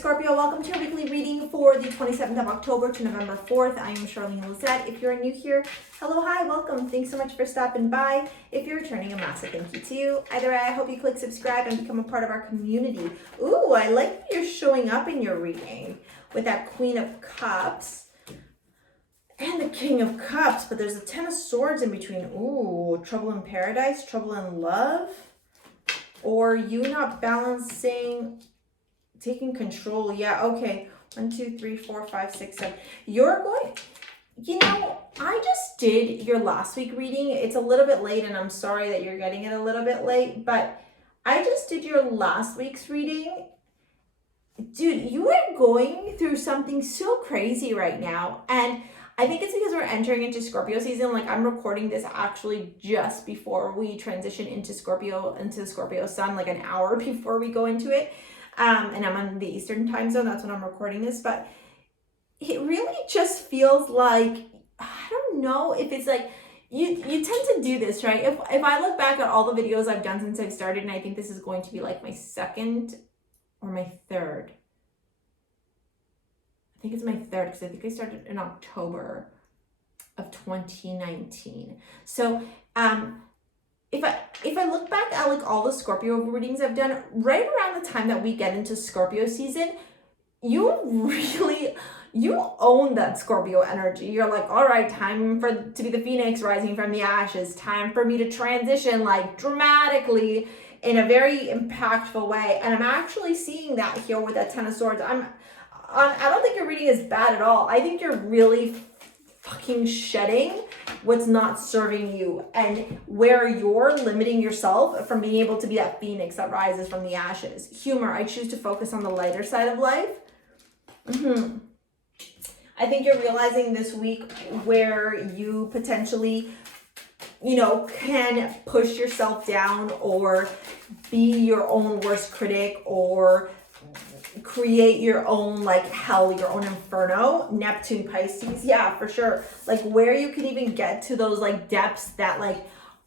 Scorpio, welcome to your weekly reading for the 27th of October to November 4th. I am Charlene Lizette. If you're new here, hello, hi, welcome. Thanks so much for stopping by. If you're returning, a massive thank you to you. Either way, I hope you click subscribe and become a part of our community. Ooh, I like that you're showing up in your reading with that Queen of Cups and the King of Cups, but there's a Ten of Swords in between. Ooh, trouble in paradise, trouble in love, or you not balancing, taking control. Yeah, okay. 1, 2, 3, 4, 5, 6, 7. You're going, you know, I just did your last week reading. It's a little bit late and I'm sorry that you're getting it a little bit late, but I just did your last week's reading. Dude, you are going through something so crazy right now. And I think it's because we're entering into Scorpio season. Like, I'm recording this actually just before we transition into Scorpio, into the Scorpio Sun, like an hour before we go into it. And I'm on the Eastern time zone. That's when I'm recording this. But it really just feels like, I don't know if it's like, you tend to do this, right? If I look back at all the videos I've done since I've started, and I think this is going to be like my second or my third. I think it's my third because I think I started in October of 2019. So if I look back at like all the Scorpio readings I've done, right around the time that we get into Scorpio season, you own that Scorpio energy. You're like, all right, time to be the phoenix rising from the ashes. Time for me to transition like dramatically in a very impactful way. And I'm actually seeing that here with that Ten of Swords. I don't think your reading is bad at all. I think you're really fucking shedding what's not serving you and where you're limiting yourself from being able to be that phoenix that rises from the ashes. Humor, I choose to focus on the lighter side of life. I think you're realizing this week where you potentially, you know, can push yourself down or be your own worst critic or create your own like hell, your own inferno. Neptune, Pisces, yeah, for sure. Like where you can even get to those like depths that like,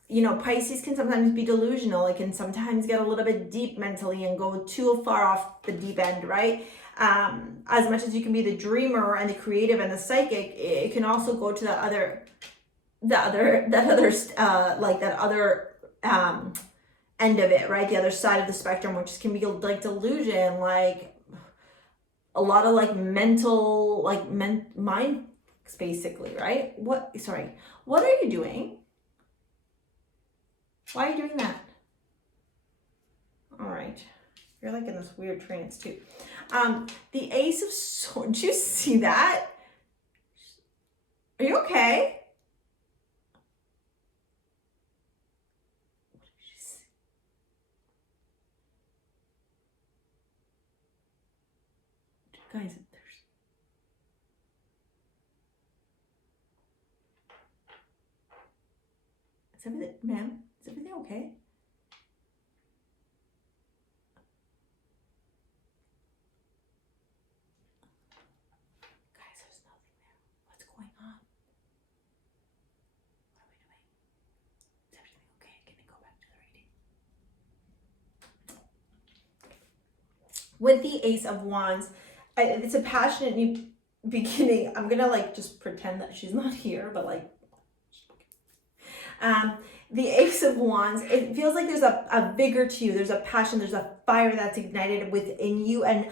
you know, Pisces can sometimes be delusional. It can sometimes get a little bit deep mentally and go too far off the deep end, right? As much as you can be the dreamer and the creative and the psychic, it can also go to that other end of it, right? The other side of the spectrum, which can be like delusion, like a lot of like mental, like mind, basically, right? What are you doing? Why are you doing that? All right. You're like in this weird trance too. The Ace of Swords, did you see that? Are you okay? Guys, is everything, ma'am? Is everything okay? Guys, there's nothing there. What's going on? What are we doing? Is everything okay? Can I go back to the reading? With the Ace of Wands, it's a passionate beginning. I'm gonna like just pretend that she's not here, but like the Ace of Wands, it feels like there's a vigor to you. There's a passion, there's a fire that's ignited within you and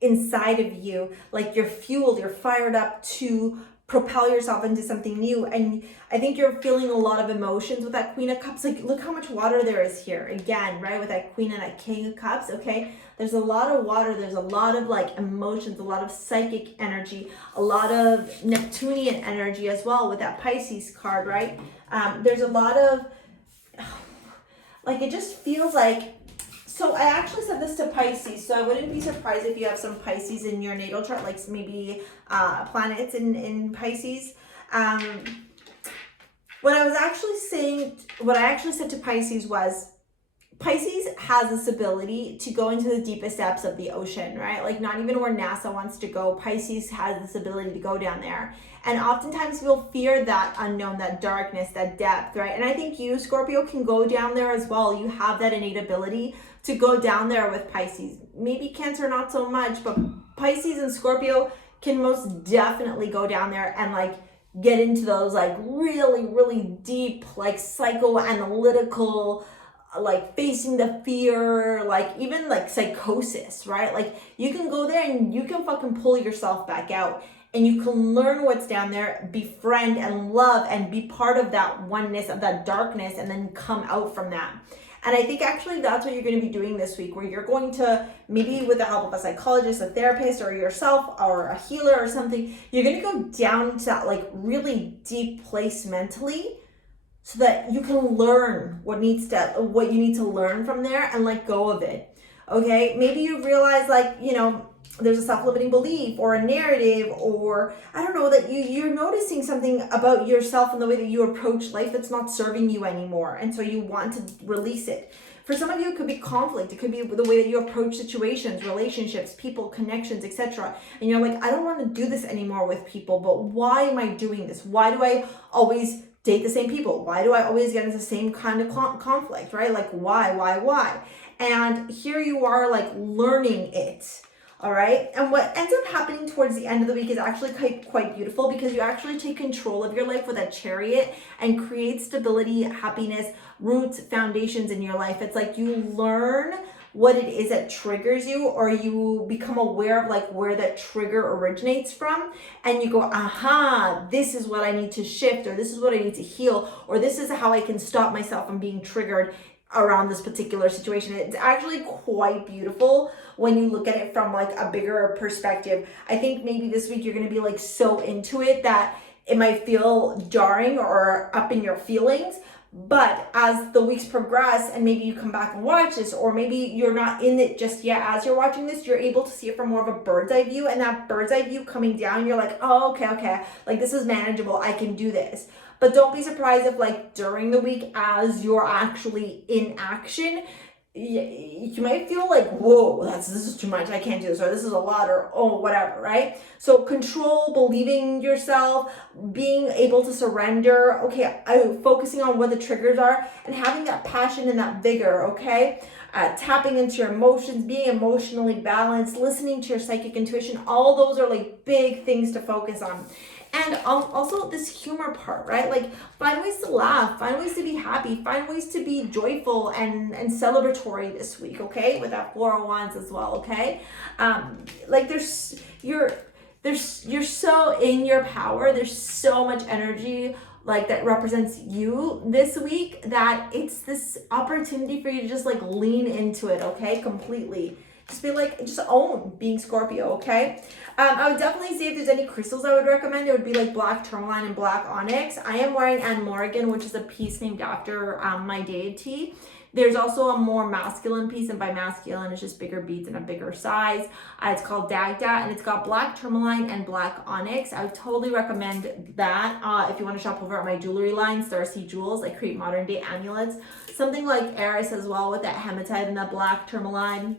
inside of you. Like you're fueled, you're fired up to propel yourself into something new. And I think you're feeling a lot of emotions with that Queen of Cups. Like, look how much water there is here again, right? With that Queen and that King of Cups, okay? There's a lot of water. There's a lot of like emotions, a lot of psychic energy, a lot of Neptunian energy as well with that Pisces card, right? There's a lot of, like, it just feels like, so I actually said this to Pisces, so I wouldn't be surprised if you have some Pisces in your natal chart, like maybe planets in Pisces. What I actually said to Pisces was, Pisces has this ability to go into the deepest depths of the ocean, right? Like not even where NASA wants to go, Pisces has this ability to go down there. And oftentimes we'll fear that unknown, that darkness, that depth, right? And I think you, Scorpio, can go down there as well. You have that innate ability to go down there with Pisces. Maybe Cancer not so much, but Pisces and Scorpio can most definitely go down there and like get into those like really, really deep, like psychoanalytical, like facing the fear, like even like psychosis, right? Like you can go there and you can fucking pull yourself back out and you can learn what's down there, befriend and love and be part of that oneness, of that darkness, and then come out from that. And I think actually that's what you're going to be doing this week, where you're going to, maybe with the help of a psychologist, a therapist, or yourself, or a healer or something, you're going to go down into that like really deep place mentally, so that you can learn what you need to learn from there and let go of it. Okay, maybe you realize like, you know, there's a self-limiting belief or a narrative, or I don't know, that you're noticing something about yourself and the way that you approach life that's not serving you anymore, and so you want to release it. For some of you, it could be conflict. It could be the way that you approach situations, relationships, people, connections, etc. And you're like, I don't want to do this anymore with people, but why am I doing this? Why do I always date the same people? Why do I always get into the same kind of conflict, right? Like why? And here you are like learning it. All right. And what ends up happening towards the end of the week is actually quite beautiful, because you actually take control of your life with a Chariot and create stability, happiness, roots, foundations in your life. It's like you learn what it is that triggers you, or you become aware of like where that trigger originates from, and you go, aha, this is what I need to shift, or this is what I need to heal, or this is how I can stop myself from being triggered around this particular situation. It's actually quite beautiful when you look at it from like a bigger perspective. I think maybe this week you're going to be like so into it that it might feel jarring or up in your feelings. But as the weeks progress and maybe you come back and watch this, or maybe you're not in it just yet as you're watching this, you're able to see it from more of a bird's eye view, and that bird's eye view coming down, you're like, oh, okay, like this is manageable, I can do this. But don't be surprised if like during the week as you're actually in action, you might feel like, whoa, this is too much, I can't do this, or this is a lot, or oh, whatever, right? So control, believing yourself, being able to surrender, okay, focusing on what the triggers are, and having that passion and that vigor, okay? Tapping into your emotions, being emotionally balanced, listening to your psychic intuition, all those are like big things to focus on. And also this humor part, right? Like find ways to laugh, find ways to be happy, find ways to be joyful and celebratory this week, okay? With that 4 of Wands as well, okay? Like you're so in your power. There's so much energy like that represents you this week, that it's this opportunity for you to just like lean into it, okay? Completely. Just be like, just own being Scorpio, okay? I would definitely say if there's any crystals I would recommend, it would be like black tourmaline and black onyx. I am wearing Anne Morgan, which is a piece named after my deity. There's also a more masculine piece, and by masculine, it's just bigger beads and a bigger size. It's called Dagda, and it's got black tourmaline and black onyx. I would totally recommend that if you want to shop over at my jewelry line, STARSEA Jewels. I create modern day amulets. Something like Eris as well, with that hematite and that black tourmaline.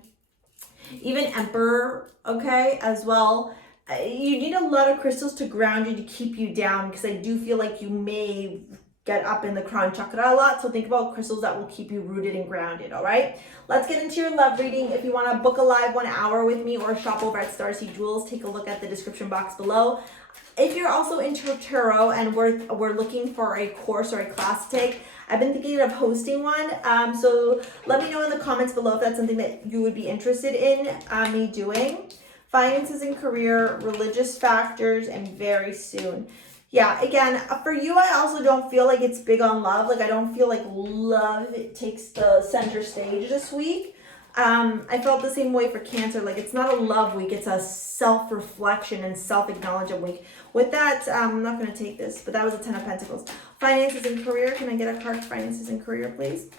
Even Emperor, okay, as well. You need a lot of crystals to ground you, to keep you down, because I do feel like you may get up in the crown chakra a lot. So think about crystals that will keep you rooted and grounded, all right? Let's get into your love reading. If you want to book a live 1 hour with me or shop over at STARSEA Jewels, take a look at the description box below. If you're also into tarot and we're looking for a course or a class to take, I've been thinking of hosting one, so let me know in the comments below if that's something that you would be interested in me doing. Finances and career, religious factors, and very soon. Yeah, again, for you, I also don't feel like it's big on love. Like I don't feel like love takes the center stage this week. I felt the same way for Cancer. Like it's not a love week, it's a self-reflection and self-acknowledgement week. With that, I'm not going to take this, but that was a 10 of Pentacles. Finances and career. Can I get a card for finances and career, please?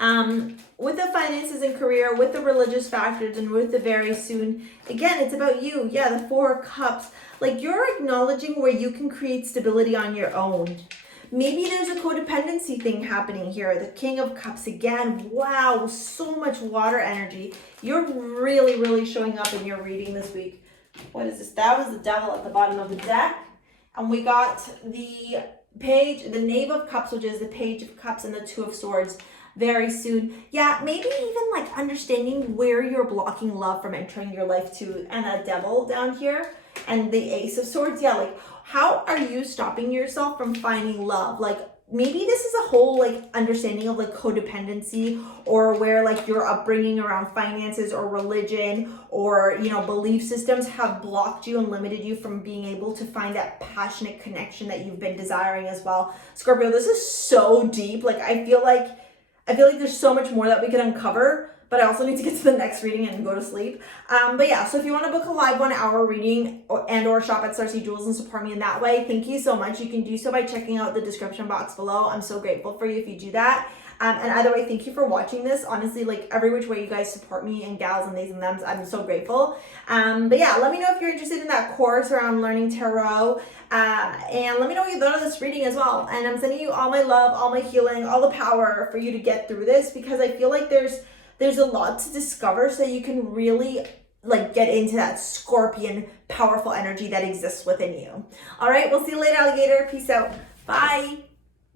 With the finances and career, with the religious factors, and with the very soon, again, it's about you. Yeah, the 4 of Cups. Like you're acknowledging where you can create stability on your own. Maybe there's a codependency thing happening here. The King of Cups again. Wow, so much water energy. You're really, really showing up in your reading this week. What is this? That was the Devil at the bottom of the deck. And we got the Knave of Cups, which is the Page of Cups, and the 2 of Swords. very soon. Yeah, maybe even like understanding where you're blocking love from entering your life too. And a devil down here and the Ace of Swords. Yeah, like how are you stopping yourself from finding love? Like maybe this is a whole like understanding of like codependency, or where like your upbringing around finances or religion or, you know, belief systems have blocked you and limited you from being able to find that passionate connection that you've been desiring as well. Scorpio, this is so deep. Like I feel like there's so much more that we could uncover, but I also need to get to the next reading and go to sleep. But yeah, so if you want to book a live 1 hour reading or shop at STARSEA Jewels and support me in that way, thank you so much. You can do so by checking out the description box below. I'm so grateful for you if you do that. And either way, thank you for watching this. Honestly, like every which way you guys support me and gals and theys and thems, I'm so grateful. But yeah, let me know if you're interested in that course around learning tarot. And let me know what you thought of this reading as well. And I'm sending you all my love, all my healing, all the power for you to get through this, because I feel like there's a lot to discover, so you can really like get into that scorpion powerful energy that exists within you. All right, we'll see you later, alligator. Peace out. Bye.